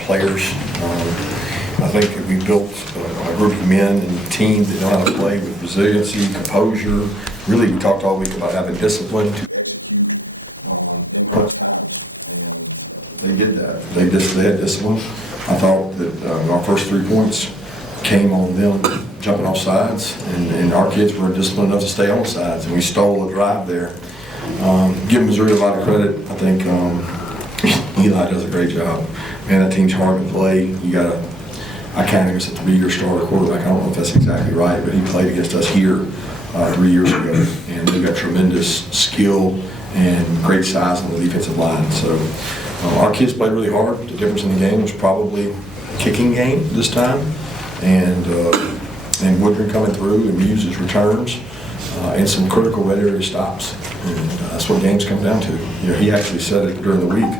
players. I think that we built a group of men and teams that know how to play with resiliency, composure. Really, we talked all week about having discipline to execute in crunch times, and they did that. They had discipline. I thought that our first 3 points came on them jumping off sides, and our kids were disciplined enough to stay on sides, and we stole a drive there. Give Missouri a lot of credit. I think Eli does a great job. Man, that team's hard to play. I kind of guess a 3-year starter quarterback. I don't know if that's exactly right, but he played against us here 3 years ago, and they've got tremendous skill and great size on the defensive line. So our kids played really hard. The difference in the game was probably kicking game this time, and Woodring coming through and used his returns and some critical red area stops. And that's what games come down to. You know, he actually said it during the week.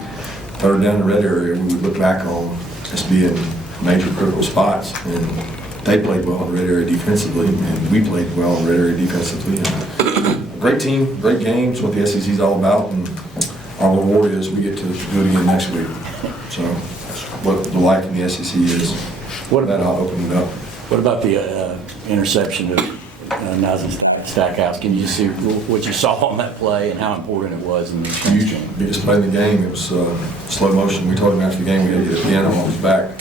Third down in the red area, we would look back on as being major critical spots, and they played well in the red area defensively, and we played well in the red area defensively. And great team, great games, what the SEC is all about, and our reward is we get to do it again next week. So what the like in the SEC is, that I'll open it up. What about the interception of nothing Stackhouse? Can you see what you saw on that play and how important it was? It's huge. Biggest play in the game. It was slow motion. We told him after the game we had to get a piano on his back.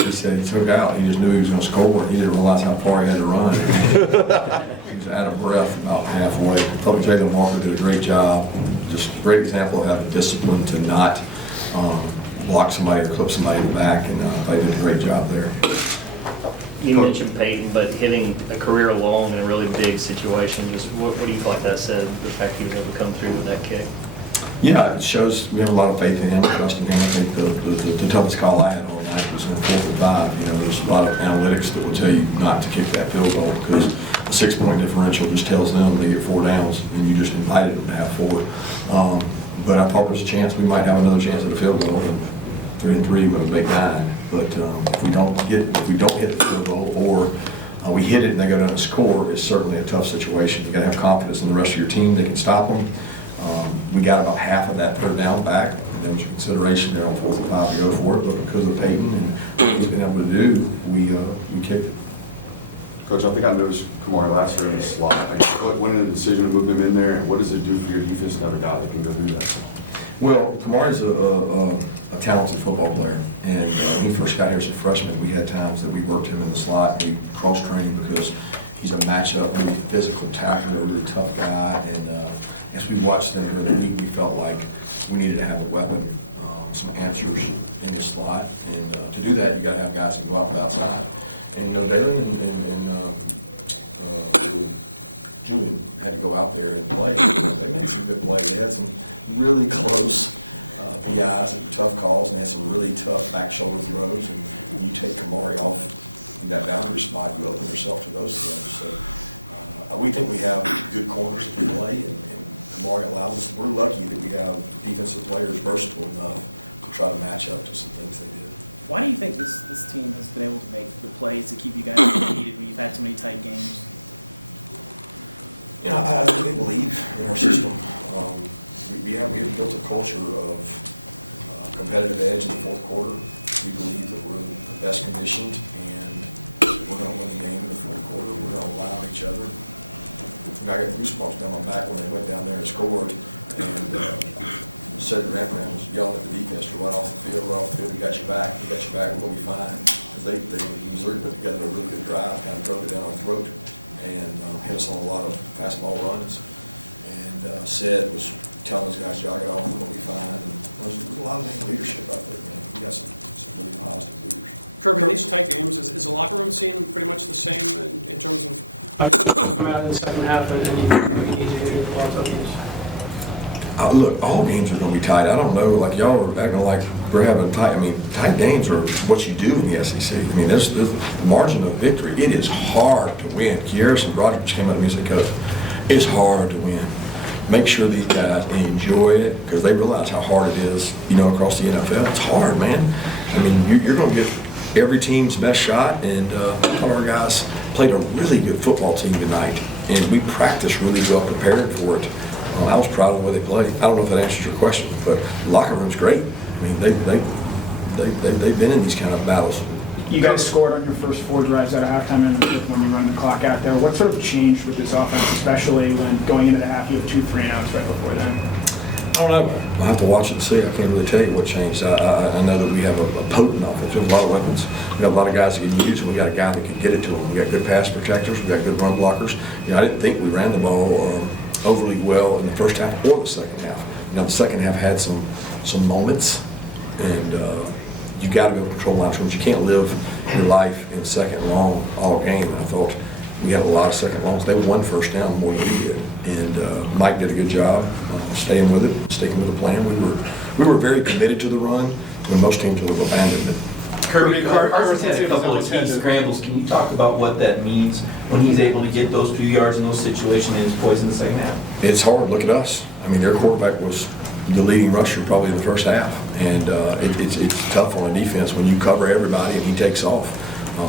He said he took out. He just knew he was going to score, and he didn't realize how far he had to run. He was out of breath about halfway. I thought Jalen Walker did a great job. Just a great example of having discipline to not block somebody or clip somebody in the back, and they did a great job there. You mentioned Peyton, but hitting a career long in a really big situation, what do you feel like that said, the fact that you come through with that kick? Yeah, it shows we have a lot of faith in him, trust in him. I think the toughest call I had on that was in 4th and 5. You know, there's a lot of analytics that will tell you not to kick that field goal because a 6-point differential just tells them they get 4 downs, and you just invited them to have 4. But I thought there was a chance we might have another chance at a field goal, and 3 and 3 would make 9. But if we don't hit the field goal, or we hit it and they go down to score, it's certainly a tough situation. You got to have confidence in the rest of your team; they can stop them. We got about half of that 3rd down back. There was consideration there on 4th and 5 to go for it, but because of Peyton and what he's been able to do, we kicked it. Coach, I think I noticed Kamari last year in the slot. I guess what went into the decision to move him in there, and what does it do for your defense to have a guy that can go do that? Well, Kamari's a talented football player, and when he first got here as a freshman, we had times that we worked him in the slot and we cross-trained him because he's a matchup, really physical tackler, really tough guy, and as we watched them during the week, we felt like we needed to have a weapon, some answers in the slot, and to do that, you got to have guys who go out outside. And you know, Dalen and Julian had to go out there and play. They made some good plays. They had some really close PIs and tough calls, and they had some really tough back shoulder throws. And when you take Kamari off in that boundary spot, you open yourself to those throws. So we think we have good corners to play, and Kamari allows us. We're lucky that we have defensive players versatile enough to try to match up to some things they did. Why do you think this team has been able to make the plays to keep you guys undefeated when you've had so many tight games? You know, I really believe in our system. We have built a culture of competitive edge in the 4th quarter. We believe that we're the best conditioned, and we're going to win the game in the 4th quarter. We're going to allow each other. I got goosebumps down my back when they went down there and scored, and Cedric Ramprand was yelling at the defense to run off the field, we got your back, we'll be fine. Because Missouri put together a really good drive, kind of drove it down our throat, and hit us on a lot of fastball runs. And Ced was telling those guys, jog it off, we'll be fine. And there's a lot of leadership out there, man. We got some really positive leaders. Kirby, in these tight games, is the locker room scene pretty much the same in terms of how you come out in the second half and Look, all games are going to be tight. I don't know, like y'all are acting like we're having tight. I mean, tight games are what you do in the SEC. I mean, there's the margin of victory. It is hard to win. Kieris and Rogers came out of music coach. It's hard to win. Make sure these guys enjoy it because they realize how hard it is, you know, across the NFL. It's hard, man. I mean, you're going to get every team's best shot, and our guys played a really good football team tonight, and we practiced really well prepared for it. I was proud of the way they played. I don't know if that answers your question, but the locker room's great. I mean, they've been in these kind of battles. You guys scored on your first 4 drives out of halftime and when you run the clock out there. What sort of changed with this offense, especially when going into the half you have 2 3-and-outs right before then? I don't know. I'll have to watch it and see. I can't really tell you what changed. I know that we have a potent offense. We have a lot of weapons. We got a lot of guys that can use, and we got a guy that can get it to them. We got good pass protectors. We got good run blockers. I didn't think we ran the ball overly well in the first half or the second half. Now, the second half had some moments, and you got to be able to control line scrimmage. You can't live your life in second long all game. And I thought we had a lot of second longs. They won first down more than we did. And Mike did a good job staying with it, sticking with the plan. We were very committed to the run when most teams would have abandoned it. Kirby, Carson had a couple of key scrambles. Can you talk about what that means when he's able to get those few yards in those situations and is poised in the second half? It's hard. Look at us. I mean, their quarterback was the leading rusher probably in the first half. And it's tough on a defense when you cover everybody and he takes off.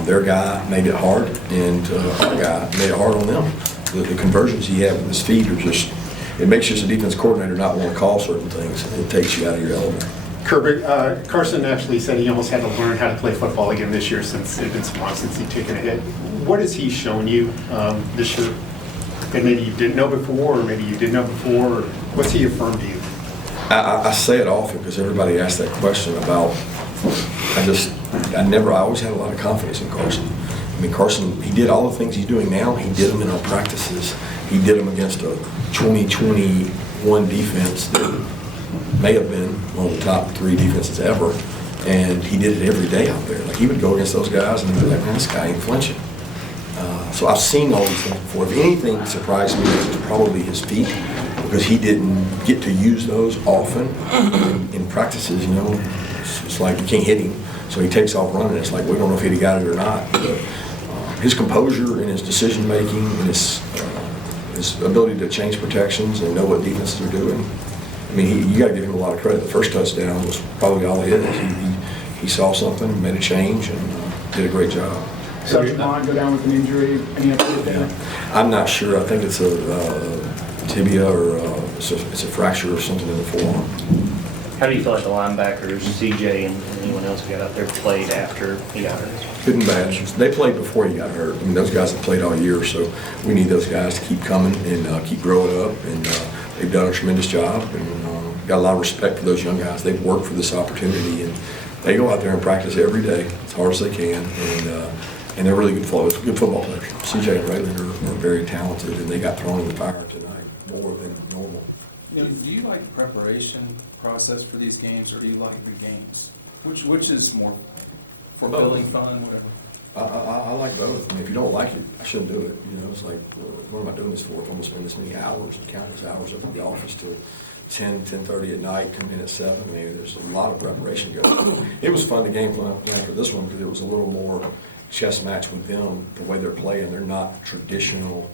Their guy made it hard, and our guy made it hard on them. The conversions he had with his feet are just, it makes you as a defense coordinator not want to call certain things. It takes you out of your element. Kirby, Carson actually said he almost had to learn how to play football again this year since it had been so long since he'd taken a hit. What has he shown you this year that maybe you didn't know before, or maybe you did know before? Or what's he affirmed to you? I say it often because everybody asks that question about, I always had a lot of confidence in Carson. I mean, Carson, he did all the things he's doing now. He did them in our practices. He did them against a 2021 defense that may have been one of the top 3 defenses ever. And he did it every day out there. Like, he would go against those guys and be like, man, this guy ain't flinching. So I've seen all these things before. If anything that surprised me, it's probably his feet, because he didn't get to use those often in practices. It's like you can't hit him. So he takes off running. It's like, we don't know if he got it or not. But his composure and his decision making and his ability to change protections and know what defenses are doing. I mean, you got to give him a lot of credit. The first touchdown was probably all it is. He saw something, made a change, and did a great job. Saw Jamon go down with an injury. Any update there? I'm not sure. I think it's a tibia or it's a fracture or something in the forearm. How do you feel like the linebackers, CJ and anyone else who got out there played after he got hurt? Good and bad. They played before he got hurt. I mean, those guys have played all year, so we need those guys to keep coming and keep growing up. And they've done a tremendous job, and got a lot of respect for those young guys. They've worked for this opportunity, and they go out there and practice every day as hard as they can. And they're really good football players. CJ and Raylan are very talented, and they got thrown in the fire tonight more than normal. Do you like the preparation process for these games, or do you like the games? Which is more fulfilling, fun, whatever? I like the other thing. If you don't like it, I shouldn't do it. It's like, what am I doing this for? I'm going to spend this many hours and count these hours up in the office till 10:30 at night, come in at 7. I mean, there's a lot of preparation goes on. It was fun, the game after this one, because it was a little more chess match with them, the way they're playing. They're not traditional.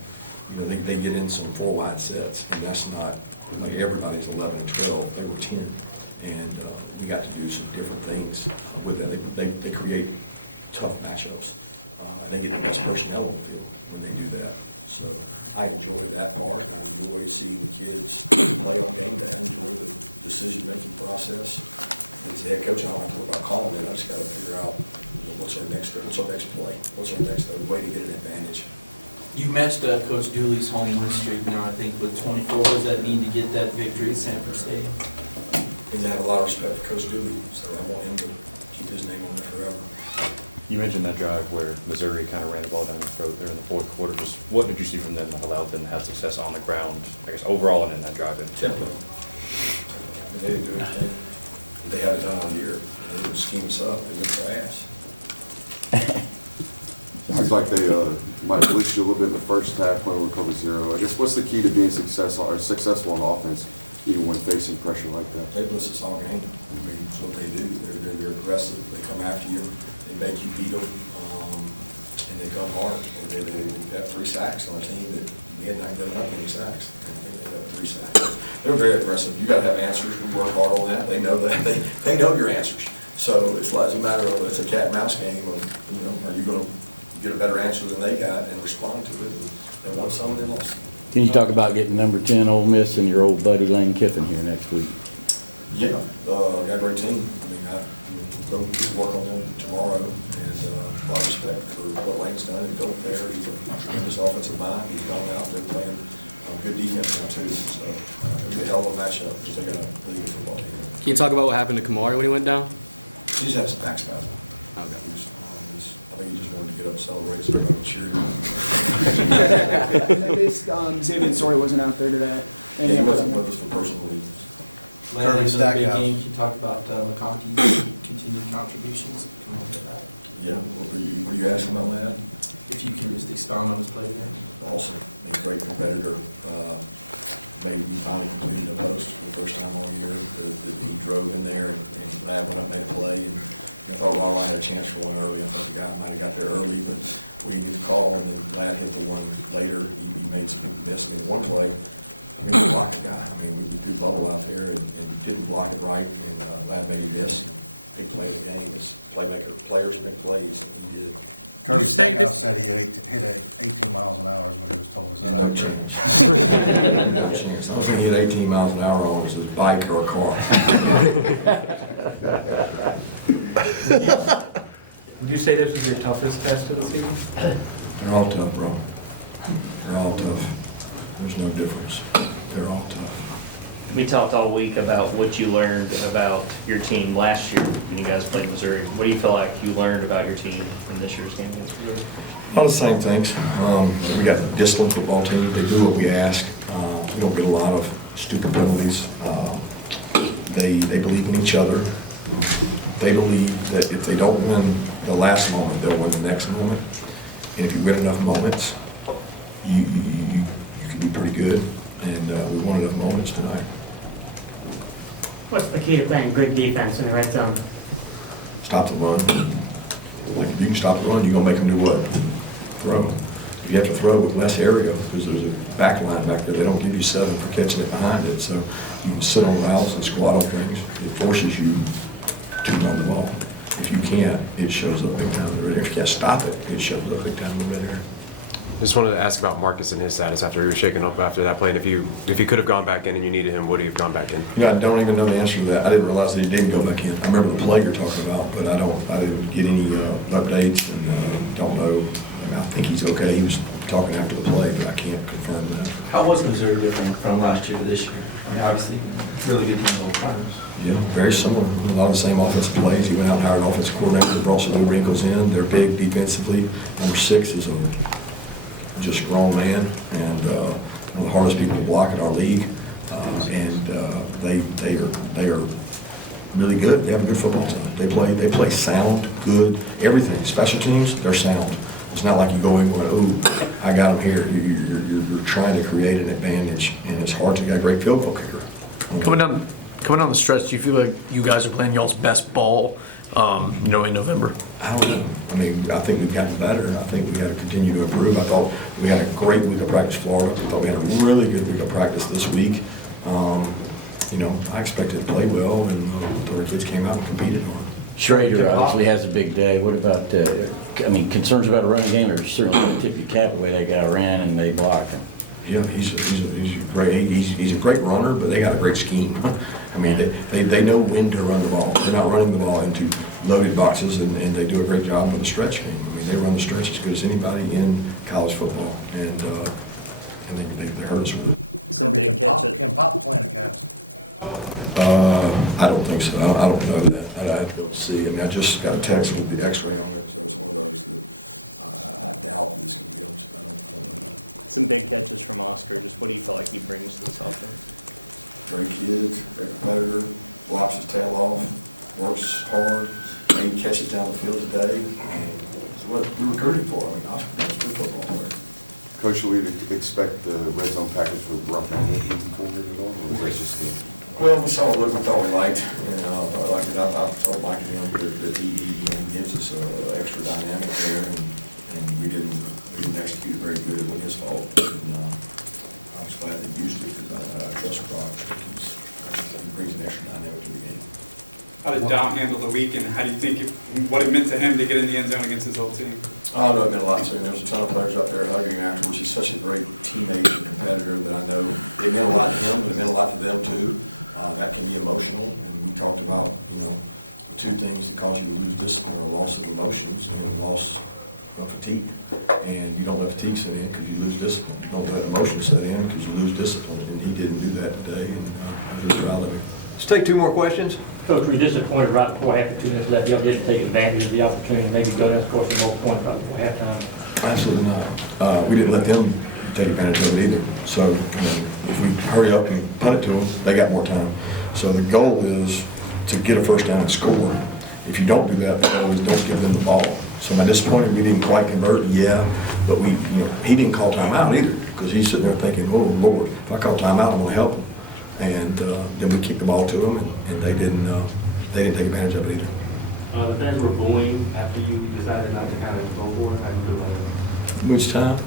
They get in some 4-line sets, and that's not, like, everybody's 11 and 12. They were 10. And we got to do some different things with that. They create tough matchups. They get the best personnel on the field when they do that. So I enjoy that part. I enjoy seeing the kids play on game day. I enjoy the decision-making process. As the head coach, I don't have to worry about calling it. I just got to figure out what's our next play, what's our next way to get an advantage. You matched Coach Dooley's home win streak now, I think, with 24. What does that mean to get that victory at Sanford Stadium? I have a lot of respect for Coach Dooley, so I want him to keep his name on there forever. You mentioned that drive where Missouri kind of ran the ball down your throat there in the fourth quarter. Just what did you see from them that allowed them to have success on the ground, I guess, overall and in that drive? Tempo. They didn't do anything. They had it done all year. They didn't scheme us up. They went for ass. Seems like they might have glitched you a little bit in the first half when we were cover 0. I guess what's the key to being successful on offense, even when facing pressure like that? They blitz us all game. I mean, that's what they do. They're aggressive. They come after you. They make you beat them, and they come hard. They got 3 sacks on a team that we had not done any sacks. I think they got 3 sacks. They're very aggressive. You got to have answers. We work hard on that. They know that. They know your answers. So it's a matter of, it's a cat and mouse game of, are you going to get a better answer than they got and respond to it? And they won some and they lost some. Can you talk about getting number 10 Ole Miss and your old buddy Lane Kiffin here next week? Yeah, got a great team. I mean, go work on them tomorrow, and a lot of respect for what Lane's done and built there. He's a tremendous offensive mind. He's gone out there playing good defense now too, so it'll be a hell of a matchup because they got a really good football team. Can you talk about what happened to Kamari when he went down? He just had some back spasm. Okay. I think he just wanted to get up and celebrate, so everybody cheered. Xavier Story wasn't out there today. And he wasn't with us for personal reasons. Kirby Stackhouse. You talked about McConkey's continued contributions. Come on to that. Yeah, what are you asking about that? If you can just expound on his play there. Awesome. He's a great competitor. Maybe we finally completed a post for the first time all year that he drove in there, and Lad went up and made a play. And I thought Lawline had a chance for one early. I thought the guy might have got there early, but we didn't get the call, and then Lad hit the one later. He made some miss. I mean, one play, he blocked the guy. I mean, we threw bubble out there and didn't block it right, and Lad made a miss. Big play of the game. It's playmaker. Players make plays, and he did. Kirby Stackhouse said he hit 18 miles an hour is what he was told. Is that No accurate? chance. No chance. I don't think he had 18 miles an hour on his bike or a car. Would you say this was your toughest test of the season? They're all tough, bro. They're all tough. There's no difference. They're all tough. We talked all week about what you learned about your team last year when you guys played Missouri. What do you feel like you learned about your team in this year's game? All the same things. We got a disciplined football team. They do what we ask. We don't get a lot of stupid penalties. They believe in each other. They believe that if they don't win the last moment, they'll win the next moment. And if you win enough moments, you can be pretty good. And we won enough moments tonight. What's the key to playing good defense in the red zone? Stop the run. Like if you can stop the run, you're gonna make them do what? Throw. You have to throw with less area because there's a back line back there. They don't give you 7 for catching it behind it. So you can sit on routes and squat on things. It forces you to run the ball. If you can't, it shows up big time. If you can't stop it, it shows up big time over there. I just wanted to ask about Marcus and his status after he was shaken up after that play, and if he could have gone back in and you needed him, would he have gone back in? Yeah, I don't even know the answer to that. I didn't realize that he didn't go back in. I remember the play you're talking about, but I didn't get any updates and don't know. I mean, I think he's okay. He was talking after the play, but I can't confirm that. How was Missouri different from last year to this year? I mean, obviously, really good team both times. Yeah, very similar. A lot of the same offensive plays. He went out and hired an offensive coordinator that brought some new wrinkles in. They're big defensively. Number 6 is just a grown man and one of the hardest people to block in our league. They are really good. They have a good football team. They play sound, good, everything. Special teams, they're sound. It's not like you go in going, ooh, I got them here. You're trying to create an advantage, and it's hard to get a great field goal kicker. Coming down the stretch, do you feel like you guys are playing y'all's best ball, in November? I don't know. I mean, I think we've gotten better, and I think we got to continue to improve. I thought we had a great week of practice in Florida. I thought we had a really good week of practice this week. I expected to play well, and the kids came out and competed on it. Trey obviously has a big day. What about concerns about a run game, or certainly going to tip your cap the way that guy ran and they blocked him? Yeah, he's a great runner, but they got a great scheme. I mean, they know when to run the ball. They're not running the ball into loaded boxes, and they do a great job on the stretch game. I mean, they run the stretch as good as anybody in college football, and they hurt us with it. Some big catches. Can Pop play in a cast? I don't think so. I don't know that. I have to go see. I mean, I just got a text with the X-ray on it. There was one of those that I doubt is going to be able to. I don't know that. Some big catches from Oscar. Just what do you feel like he brings to this offense? Great kid, great competitor, blocks his tail off, works hard, made catches down the field today. It's what we recruited for. I mean, Oscar's a good football player. Coach, should we expect the red zone package with rough and moving forward at all, or is that just the? Well, we saw a look we thought we liked, and I liked it. I told Mike that he gives us an extra dynamic there, and we didn't execute very good. It wasn't his fault. And, I was glad they used it because I trust Brock. He brings an extra dynamic to the game. How did Dom handle the week, and how do you think what it meant to him to get in the end zone against his old team? Oh, no, it meant a lot to him. There was a ton of players out there hugging him afterwards. He's such a great teammate and competitor that I know it meant a lot to him, but it meant a lot to them too. That can be emotional, and we talked about, we two things that cause you to lose discipline are loss of emotions and loss of fatigue. And you don't let fatigue set in because you lose discipline. You don't let emotions set in because you lose discipline. And he didn't do that today, and I'm really proud of him. Let's take two more questions. Coach, we were disappointed right before half 2 minutes left. Y'all didn't take advantage of the opportunity to maybe go down and score some more points right before halftime. Absolutely not. We didn't let them take advantage of it either. So if we hurry up and punt it to them, they got more time. So the goal is to get a first down and score. If you don't do that, the goal is don't give them the ball. So am I disappointed we didn't quite convert? Yeah, but he didn't call timeout either, because he's sitting there thinking, oh Lord, if I call timeout, I'm going to help him. And then we kicked the ball to them, and they didn't take advantage of it either. The fans were booing after you decided not to kind of go for it. How did you feel about it? Which time?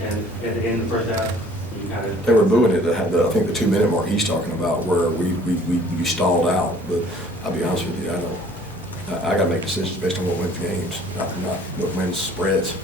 And at the end of the first half, you kind of... They were booing it at I think the 2-minute mark he's talking about, where we stalled out. But I'll be honest with you, I got to make decisions based on what wins the games, not what wins spreads.